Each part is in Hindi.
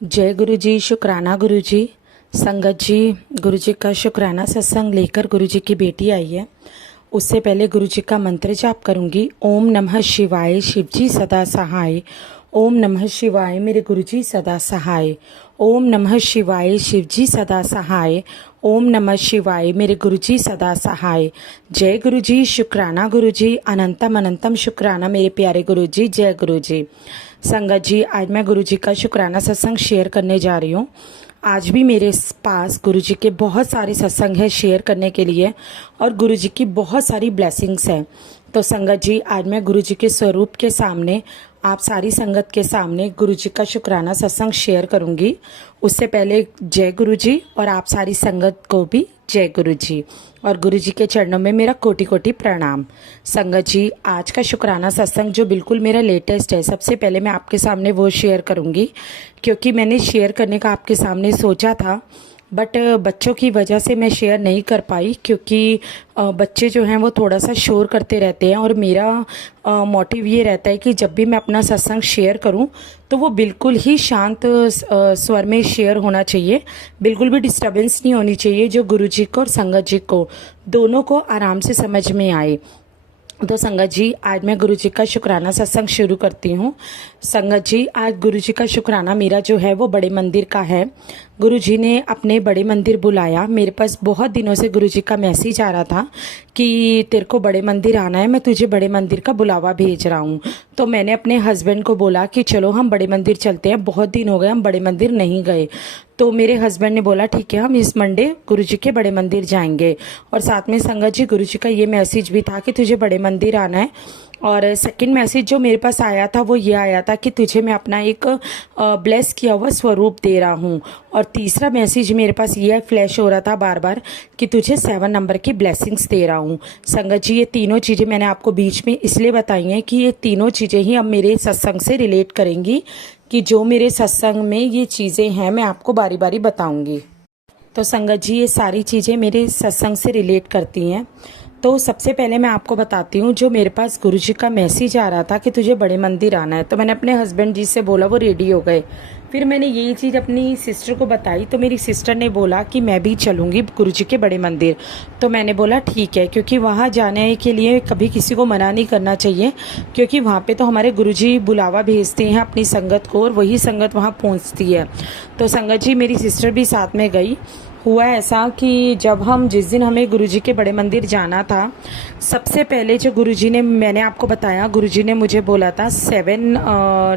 जय गुरु जी। शुक्राना गुरु जी। संगत जी, गुरु जी का शुक्राना सत्संग लेकर गुरु जी की बेटी आई है। उससे पहले गुरु जी का मंत्र जाप करूंगी। ओम नमः शिवाय, शिव जी सदा सहाय। ओम नमः शिवाय, मेरे गुरु जी सदा सहाय। ओम नमः शिवाय, शिव जी सदा सहाय। ओम नमः शिवाय, मेरे गुरु जी सदा सहाय। जय गुरु जी। शुक्राना गुरु जी। अनंतम अनंतम शुक्राना मेरे प्यारे गुरु जी। जय गुरु जी। संगत जी, आज मैं गुरु जी का शुक्राना सत्संग शेयर करने जा रही हूँ। आज भी मेरे पास गुरु जी के बहुत सारे सत्संग है शेयर करने के लिए और गुरु जी की बहुत सारी ब्लेसिंग्स हैं। तो संगत जी, आज मैं गुरु जी के स्वरूप के सामने, आप सारी संगत के सामने गुरु जी का शुक्राना सत्संग शेयर करूंगी। उससे पहले जय गुरु जी और आप सारी संगत को भी जय गुरु जी और गुरु जी के चरणों में मेरा कोटि कोटि प्रणाम। संगत जी, आज का शुक्राना सत्संग जो बिल्कुल मेरा लेटेस्ट है, सबसे पहले मैं आपके सामने वो शेयर करूंगी क्योंकि मैंने शेयर करने का आपके सामने सोचा था, बट बच्चों की वजह से मैं शेयर नहीं कर पाई क्योंकि बच्चे जो हैं वो थोड़ा सा शोर करते रहते हैं और मेरा मोटिव ये रहता है कि जब भी मैं अपना सत्संग शेयर करूं तो वो बिल्कुल ही शांत स्वर में शेयर होना चाहिए। बिल्कुल भी डिस्टर्बेंस नहीं होनी चाहिए, जो गुरु जी को और संगत जी को दोनों को आराम से समझ में आए। तो संगत जी, आज मैं गुरु जी का शुक्राना सत्संग शुरू करती हूँ। संगत जी, आज गुरु जी का शुक्राना मेरा जो है वो बड़े मंदिर का है। गुरु जी ने अपने बड़े मंदिर बुलाया। मेरे पास बहुत दिनों से गुरु जी का मैसेज आ रहा था कि तेरे को बड़े मंदिर आना है, मैं तुझे बड़े मंदिर का बुलावा भेज रहा हूँ। तो मैंने अपने हस्बैंड को बोला कि चलो हम बड़े मंदिर चलते हैं, बहुत दिन हो गए हम बड़े मंदिर नहीं गए। तो मेरे हस्बैंड ने बोला ठीक है, हम इस मंडे गुरु जी के बड़े मंदिर जाएंगे। और साथ में संगत जी, गुरु जी का ये मैसेज भी था कि तुझे बड़े मंदिर आना है। और सेकंड मैसेज जो मेरे पास आया था वो ये आया था कि तुझे मैं अपना एक ब्लेस किया हुआ स्वरूप दे रहा हूँ। और तीसरा मैसेज मेरे पास ये फ्लैश हो रहा था बार बार कि तुझे 7 नंबर की ब्लेसिंग्स दे रहा हूँ। संगत जी, ये तीनों चीज़ें मैंने आपको बीच में इसलिए बताई हैं कि ये तीनों चीज़ें ही अब मेरे सत्संग से रिलेट करेंगी, कि जो मेरे सत्संग में ये चीज़ें हैं मैं आपको बारी बारी बताऊंगी। तो संगत जी, ये सारी चीज़ें मेरे सत्संग से रिलेट करती हैं। तो सबसे पहले मैं आपको बताती हूँ, जो मेरे पास गुरु जी का मैसेज आ रहा था कि तुझे बड़े मंदिर आना है, तो मैंने अपने हस्बैंड जी से बोला, वो रेडी हो गए। फिर मैंने यही चीज़ अपनी सिस्टर को बताई तो मेरी सिस्टर ने बोला कि मैं भी चलूँगी गुरु जी के बड़े मंदिर। तो मैंने बोला ठीक है, क्योंकि वहाँ जाने के लिए कभी किसी को मना नहीं करना चाहिए, क्योंकि वहाँ पे तो हमारे गुरु जी बुलावा भेजते हैं अपनी संगत को और वही संगत वहाँ पहुँचती है। तो संगत जी, मेरी सिस्टर भी साथ में गई। हुआ ऐसा कि जब हम जिस दिन हमें गुरुजी के बड़े मंदिर जाना था, सबसे पहले जो गुरुजी ने, मैंने आपको बताया गुरुजी ने मुझे बोला था 7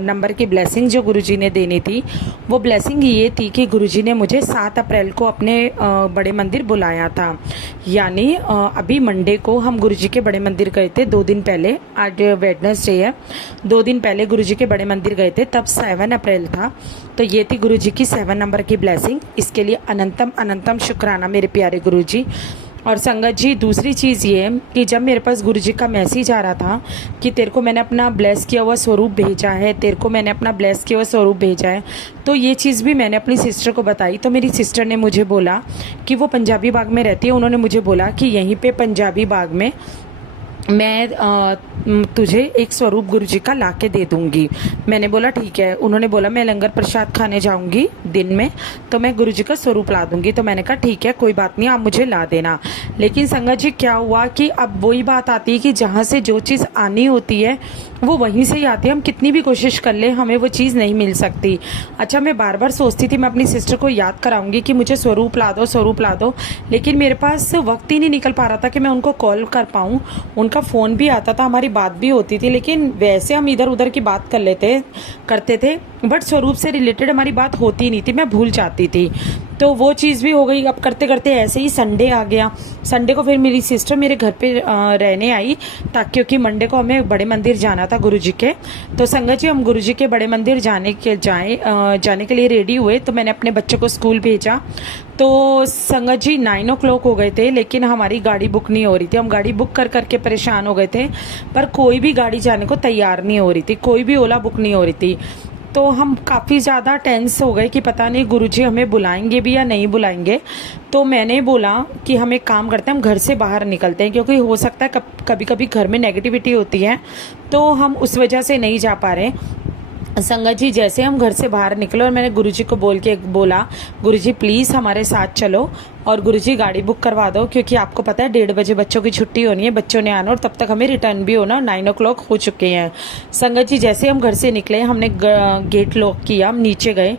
नंबर की ब्लेसिंग जो गुरुजी ने देनी थी, वो ब्लेसिंग ये थी कि गुरुजी ने मुझे 7 अप्रैल को अपने बड़े मंदिर बुलाया था। यानी अभी मंडे को हम गुरुजी के बड़े मंदिर गए थे, 2 दिन पहले, आज वेडनेसडे है, 2 दिन पहले गुरुजी के बड़े मंदिर गए थे, तब 7 अप्रैल था। तो ये थी गुरुजी की 7 नंबर की ब्लेसिंग। इसके लिए अनंतम अनंतम शुक्राना मेरे प्यारे गुरु जी। और संगत जी, दूसरी चीज़ ये कि जब मेरे पास गुरु जी का मैसेज आ रहा था कि तेरे को मैंने अपना ब्लेस किया हुआ स्वरूप भेजा है, तेरे को मैंने अपना ब्लेस किया हुआ स्वरूप भेजा है, तो ये चीज़ भी मैंने अपनी सिस्टर को बताई। तो मेरी सिस्टर ने मुझे बोला कि वो पंजाबी बाग में रहती है, उन्होंने मुझे बोला कि यहीं पे पंजाबी बाग में मैं तुझे एक स्वरूप गुरु जी का ला के दे दूंगी। मैंने बोला ठीक है। उन्होंने बोला मैं लंगर प्रसाद खाने जाऊंगी दिन में, तो मैं गुरु जी का स्वरूप ला दूंगी। तो मैंने कहा ठीक है, कोई बात नहीं, आप मुझे ला देना। लेकिन संगत जी, क्या हुआ कि अब वही बात आती है कि जहाँ से जो चीज़ आनी होती है वो वहीं से ही आती है, हम कितनी भी कोशिश कर ले हमें वो चीज़ नहीं मिल सकती। अच्छा, मैं बार बार सोचती थी मैं अपनी सिस्टर को याद कराऊंगी कि मुझे स्वरूप ला दो, स्वरूप ला दो, लेकिन मेरे पास वक्त ही नहीं निकल पा रहा था कि मैं उनको कॉल कर पाऊँ। उनका फ़ोन भी आता था, हमारी बात भी होती थी, लेकिन वैसे हम इधर उधर की बात करते थे, बट स्वरूप से रिलेटेड हमारी बात होती नहीं थी, मैं भूल जाती थी। तो वो चीज़ भी हो गई। अब करते करते ऐसे ही संडे आ गया। संडे को फिर मेरी सिस्टर मेरे घर पे रहने आई, ताकि क्योंकि मंडे को हमें बड़े मंदिर जाना था गुरु जी के। तो संगत जी, हम गुरु जी के बड़े मंदिर जाने के लिए रेडी हुए। तो मैंने अपने बच्चों को स्कूल भेजा। तो संगत जी, 9 o'clock हो गए थे, लेकिन हमारी गाड़ी बुक नहीं हो रही थी। हम गाड़ी बुक कर करके परेशान हो गए थे, पर कोई भी गाड़ी जाने को तैयार नहीं हो रही थी, कोई भी ओला बुक नहीं हो रही थी। तो हम काफ़ी ज़्यादा टेंस हो गए कि पता नहीं गुरुजी हमें बुलाएंगे भी या नहीं बुलाएंगे। तो मैंने बोला कि हम एक काम करते हैं, हम घर से बाहर निकलते हैं, क्योंकि हो सकता है कभी कभी घर में नेगेटिविटी होती है, तो हम उस वजह से नहीं जा पा रहे। संगत जी जैसे हम घर से बाहर निकले और मैंने गुरुजी को बोला गुरुजी प्लीज़ हमारे साथ चलो और गुरुजी गाड़ी बुक करवा दो, क्योंकि आपको पता है 1:30 बजे बच्चों की छुट्टी होनी है, बच्चों ने आना और तब तक हमें रिटर्न भी होना, 9 o'clock हो चुके हैं। संगत जी जैसे हम घर से निकले हमने गेट लॉक किया, हम नीचे गए।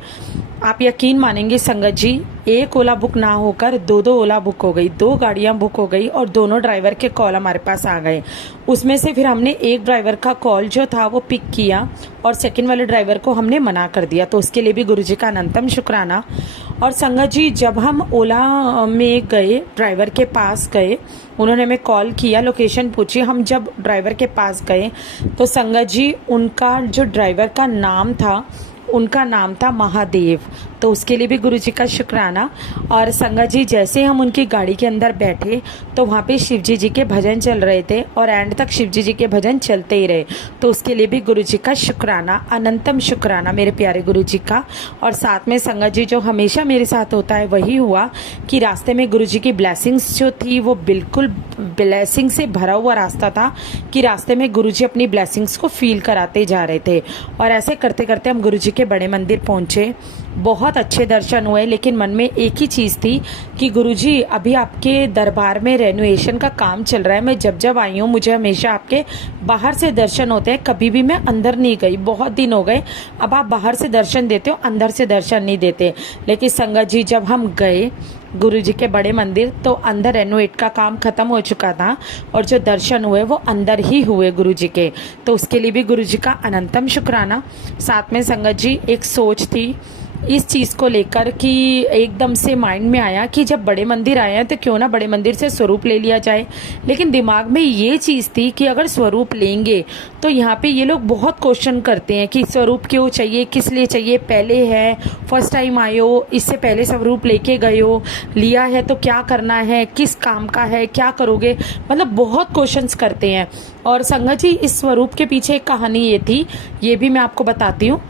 आप यकीन मानेंगे संगत जी, एक ओला बुक ना होकर दो ओला बुक हो गई, 2 गाड़ियां बुक हो गई और दोनों ड्राइवर के कॉल हमारे पास आ गए। उसमें से फिर हमने एक ड्राइवर का कॉल जो था वो पिक किया और सेकंड वाले ड्राइवर को हमने मना कर दिया, तो उसके लिए भी गुरुजी का अनंतम शुक्राना। और संगत जी जब हम ओला में गए, ड्राइवर के पास गए, उन्होंने हमें कॉल किया, लोकेशन पूछी, हम जब ड्राइवर के पास गए तो संगत जी उनका जो ड्राइवर का नाम था, उनका नाम था महादेव, तो उसके लिए भी गुरुजी का शुक्राना। और संगत जी जैसे हम उनकी गाड़ी के अंदर बैठे तो वहाँ पे शिवजी जी के भजन चल रहे थे और एंड तक शिवजी जी के भजन चलते ही रहे, तो उसके लिए भी गुरुजी का शुक्राना, अनंतम शुक्राना मेरे प्यारे गुरुजी का। और साथ में संगत जी जो हमेशा मेरे साथ होता है वही हुआ कि रास्ते में गुरुजी की ब्लेसिंग्स जो थी वो बिल्कुल ब्लेसिंग से भरा हुआ रास्ता था कि रास्ते में गुरुजी अपनी ब्लेसिंग्स को फील कराते जा रहे थे। और ऐसे करते करते हम गुरुजी के बड़े मंदिर पहुंचे, बहुत अच्छे दर्शन हुए, लेकिन मन में एक ही चीज़ थी कि गुरुजी अभी आपके दरबार में रेनोवेशन का काम चल रहा है, मैं जब जब आई हूँ मुझे हमेशा आपके बाहर से दर्शन होते हैं, कभी भी मैं अंदर नहीं गई, बहुत दिन हो गए, अब आप बाहर से दर्शन देते हो, अंदर से दर्शन नहीं देते। लेकिन संगत जी जब हम गए गुरुजी के बड़े मंदिर तो अंदर रेनोवेट का काम खत्म हो चुका था और जो दर्शन हुए वो अंदर ही हुए गुरुजी के, तो उसके लिए भी गुरुजी का अनंतम शुक्राना। साथ में संगत जी एक सोच थी इस चीज़ को लेकर कि एकदम से माइंड में आया कि जब बड़े मंदिर आए हैं तो क्यों ना बड़े मंदिर से स्वरूप ले लिया जाए, लेकिन दिमाग में ये चीज़ थी कि अगर स्वरूप लेंगे तो यहाँ पे ये लोग बहुत क्वेश्चन करते हैं कि स्वरूप क्यों चाहिए, किस लिए चाहिए, पहले है, फर्स्ट टाइम आए हो, इससे पहले स्वरूप लेके गए हो, लिया है तो क्या करना है, किस काम का है, क्या करोगे, मतलब बहुत क्वेश्चंस करते हैं। और संगत जी इस स्वरूप के पीछे एक कहानी ये थी, ये भी मैं आपको बताती हूँ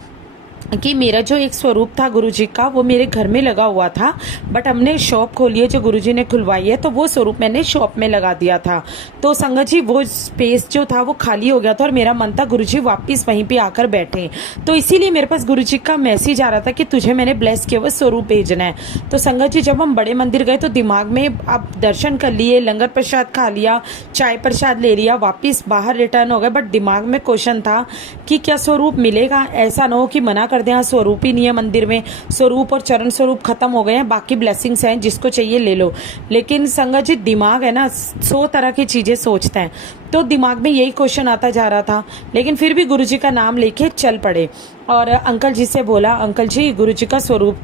कि मेरा जो एक स्वरूप था गुरुजी का वो मेरे घर में लगा हुआ था, बट हमने शॉप खोली है जो गुरुजी ने खुलवाई है, तो वो स्वरूप मैंने शॉप में लगा दिया था। तो संगत जी वो स्पेस जो था वो खाली हो गया था और मेरा मन था गुरुजी वापस वहीं पे आकर बैठे, तो इसीलिए मेरे पास गुरुजी का मैसेज आ रहा था कि तुझे मैंने ब्लेस किया हुआ स्वरूप भेजना है। तो संगत जी जब हम बड़े मंदिर गए तो दिमाग में आप दर्शन कर लिए, लंगर प्रसाद खा लिया, चाय प्रसाद ले लिया, वापिस बाहर रिटर्न हो गए, बट दिमाग में क्वेश्चन था कि क्या स्वरूप मिलेगा, ऐसा ना हो कि मना कर दें, स्वरूप ही नहीं है मंदिर में, स्वरूप और चरण स्वरूप खत्म हो गए हैं, बाकी ब्लेसिंग्स हैं, जिसको चाहिए ले लो। लेकिन संगत जी दिमाग है ना 100 तरह की चीजें सोचते हैं, तो दिमाग में यही क्वेश्चन आता जा रहा था, लेकिन फिर भी गुरुजी का नाम लेके चल पड़े। और अंकल जी से बोला, अंकल जी गुरुजी का स्वरूप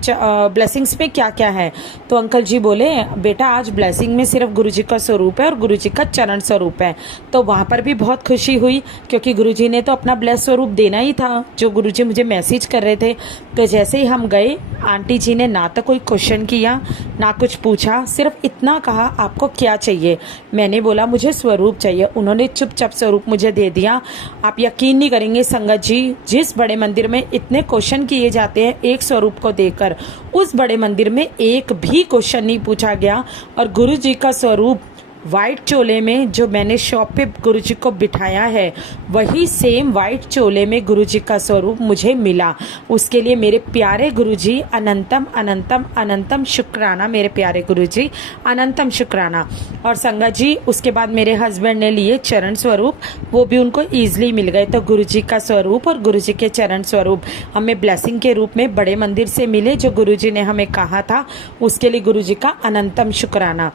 ब्लेसिंग्स में क्या क्या है, तो अंकल जी बोले बेटा आज ब्लेसिंग में सिर्फ गुरुजी का स्वरूप है और गुरुजी का चरण स्वरूप है। तो वहाँ पर भी बहुत खुशी हुई क्योंकि गुरुजी ने तो अपना ब्लेस स्वरूप देना ही था जो गुरुजी मुझे मैसेज कर रहे थे। तो जैसे ही हम गए आंटी जी ने ना तो कोई क्वेश्चन किया ना कुछ पूछा, सिर्फ इतना कहा आपको क्या चाहिए, मैंने बोला मुझे स्वरूप चाहिए, उन्होंने चुपचाप स्वरूप मुझे दे दिया। आप यकीन नहीं करेंगे संगत जी, जिस बड़े मंदिर में इतने क्वेश्चन किए जाते हैं एक स्वरूप को देकर, उस बड़े मंदिर में एक भी क्वेश्चन नहीं पूछा गया और गुरु जी का स्वरूप वाइट चोले में जो मैंने शॉप पे गुरुजी को बिठाया है वही सेम वाइट चोले में गुरुजी का स्वरूप मुझे मिला। उसके लिए मेरे प्यारे गुरुजी अनंतम अनंतम अनंतम शुक्राना, मेरे प्यारे गुरुजी अनंतम शुक्राना। और संगत जी उसके बाद मेरे हस्बैंड ने लिए चरण स्वरूप, वो भी उनको ईजिली मिल गए। तो गुरुजी का स्वरूप और गुरुजी के चरण स्वरूप हमें ब्लेसिंग के रूप में बड़े मंदिर से मिले जो गुरुजी ने हमें कहा था, उसके लिए गुरुजी का अनंतम शुक्राना।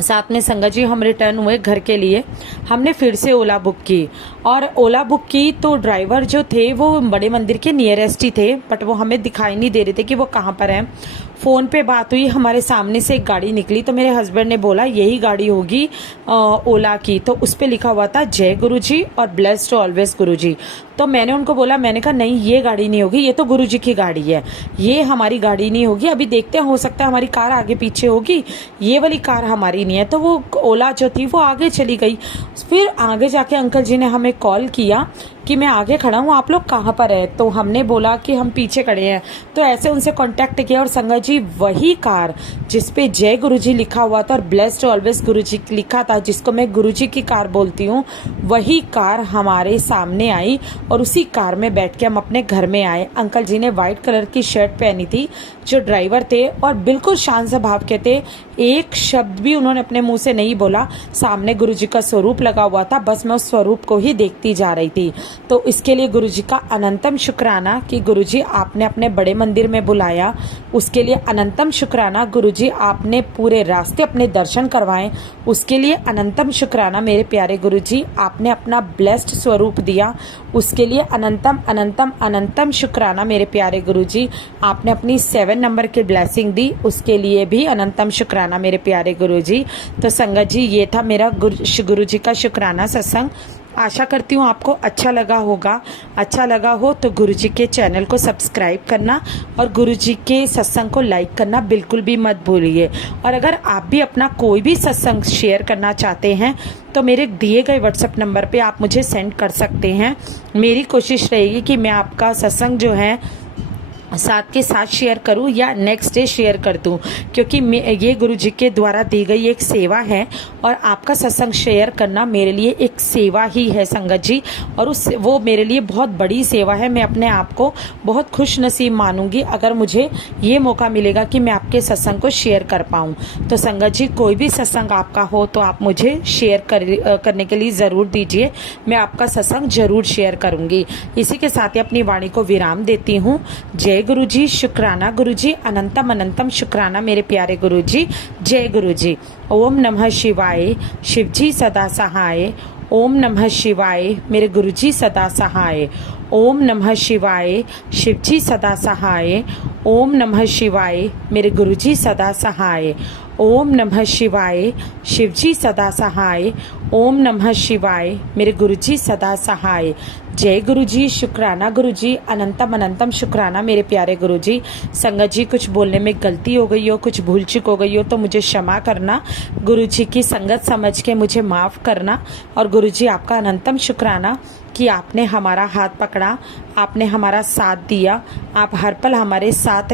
साथ में संगत जी हम रिटर्न हुए घर के लिए, हमने फिर से ओला बुक की और ओला बुक की तो ड्राइवर जो थे वो बड़े मंदिर के नियरेस्ट ही थे, बट वो हमें दिखाई नहीं दे रहे थे कि वो कहाँ पर हैं। फ़ोन पे बात हुई, हमारे सामने से एक गाड़ी निकली तो मेरे हस्बैंड ने बोला यही गाड़ी होगी ओला की, तो उस पर लिखा हुआ था जय गुरुजी और ब्लेस्ड ऑलवेज गुरुजी। तो मैंने उनको बोला, मैंने कहा नहीं ये गाड़ी नहीं होगी, ये तो गुरुजी की गाड़ी है, ये हमारी गाड़ी नहीं होगी, अभी देखते हैं हो सकता है हमारी कार आगे पीछे होगी, ये वाली कार हमारी नहीं है। तो वो ओला जो थी वो आगे चली गई। फिर आगे जाके अंकल जी ने हमें कॉल किया कि कि मैं आगे खड़ा हूँ, आप लोग कहाँ पर है। तो हमने बोला कि हम पीछे खड़े हैं। तो ऐसे उनसे कांटेक्ट किया और संगत जी वही कार जिस पे जय गुरुजी लिखा हुआ था और ब्लेस्ड ऑलवेज गुरुजी लिखा था, जिसको मैं गुरुजी की कार बोलती हूँ, वही कार हमारे सामने आई और उसी कार में बैठ के हम अपने घर में आए। अंकल जी ने व्हाइट कलर की शर्ट पहनी थी, जो ड्राइवर थे, और बिल्कुल शांत स्वभाव के थे। एक शब्द भी उन्होंने अपने मुंह से नहीं बोला। सामने गुरुजी का स्वरूप लगा हुआ था, बस मैं उस स्वरूप को ही देखती जा रही थी। तो इसके लिए गुरुजी का अनंतम शुक्राना कि गुरुजी आपने अपने बड़े मंदिर में बुलाया। उसके लिए अनंतम शुक्राना गुरुजी आपने पूरे रास्ते अपने दर्शन करवाए। उसके लिए अनंतम शुक्राना मेरे प्यारे गुरुजी, आपने अपना ब्लेस्ड स्वरूप दिया। उसके लिए अनंतम अनंतम अनंतम शुक्राना मेरे प्यारे गुरुजी, आपने अपनी 7 नंबर की ब्लेसिंग दी। उसके लिए भी अनंतम शुक्राना मेरे प्यारे गुरुजी। तो संगत जी, ये था मेरा गुरुजी का शुक्राना सत्संग। आशा करती हूँ आपको अच्छा लगा होगा। अच्छा लगा हो तो गुरुजी के चैनल को सब्सक्राइब करना और गुरुजी के सत्संग को लाइक करना बिल्कुल भी मत भूलिए। और अगर आप भी अपना कोई भी सत्संग शेयर करना चाहते हैं तो मेरे दिए गए व्हाट्सएप नंबर पे आप मुझे सेंड कर सकते हैं। मेरी कोशिश रहेगी कि मैं आपका सत्संग जो है साथ के साथ शेयर करूं या नेक्स्ट डे शेयर कर दूं, क्योंकि ये गुरुजी के द्वारा दी गई एक सेवा है और आपका सत्संग शेयर करना मेरे लिए एक सेवा ही है संगत जी। और वो मेरे लिए बहुत बड़ी सेवा है। मैं अपने आप को बहुत खुश नसीब मानूंगी अगर मुझे ये मौका मिलेगा कि मैं आपके सत्संग को शेयर कर पाऊँ। तो संगत जी, कोई भी सत्संग आपका हो तो आप मुझे शेयर करने के लिए ज़रूर दीजिए। मैं आपका सत्संग जरूर शेयर करूंगी। इसी के साथ ही अपनी वाणी को विराम देती हूँ। जय गुरुजी, शुक्राना गुरुजी, अनंतम अनंतम शुक्राना मेरे प्यारे गुरुजी। जय गुरुजी। ओम नमः शिवाय, शिवजी सदा सहाय। ओम नमः शिवाय, मेरे गुरुजी सदा सहाय। ओम नमः शिवाय, शिवजी सदा सहाय। ओम नमः शिवाय, मेरे गुरुजी सदा सहाय। ओम नमः शिवाय, शिवजी सदा सहाय। ओम नमः शिवाय, मेरे गुरुजी सदा सहाय। जय गुरुजी, शुक्राना गुरुजी, अनंतम अनंतम शुक्राना मेरे प्यारे गुरुजी। संगत जी, कुछ बोलने में गलती हो गई हो, कुछ भूल चूक हो गई हो तो मुझे क्षमा करना। गुरुजी की संगत समझ के मुझे माफ़ करना। और गुरुजी, आपका अनंतम शुक्राना कि आपने हमारा हाथ पकड़ा, आपने हमारा साथ दिया, आप हर पल हमारे साथ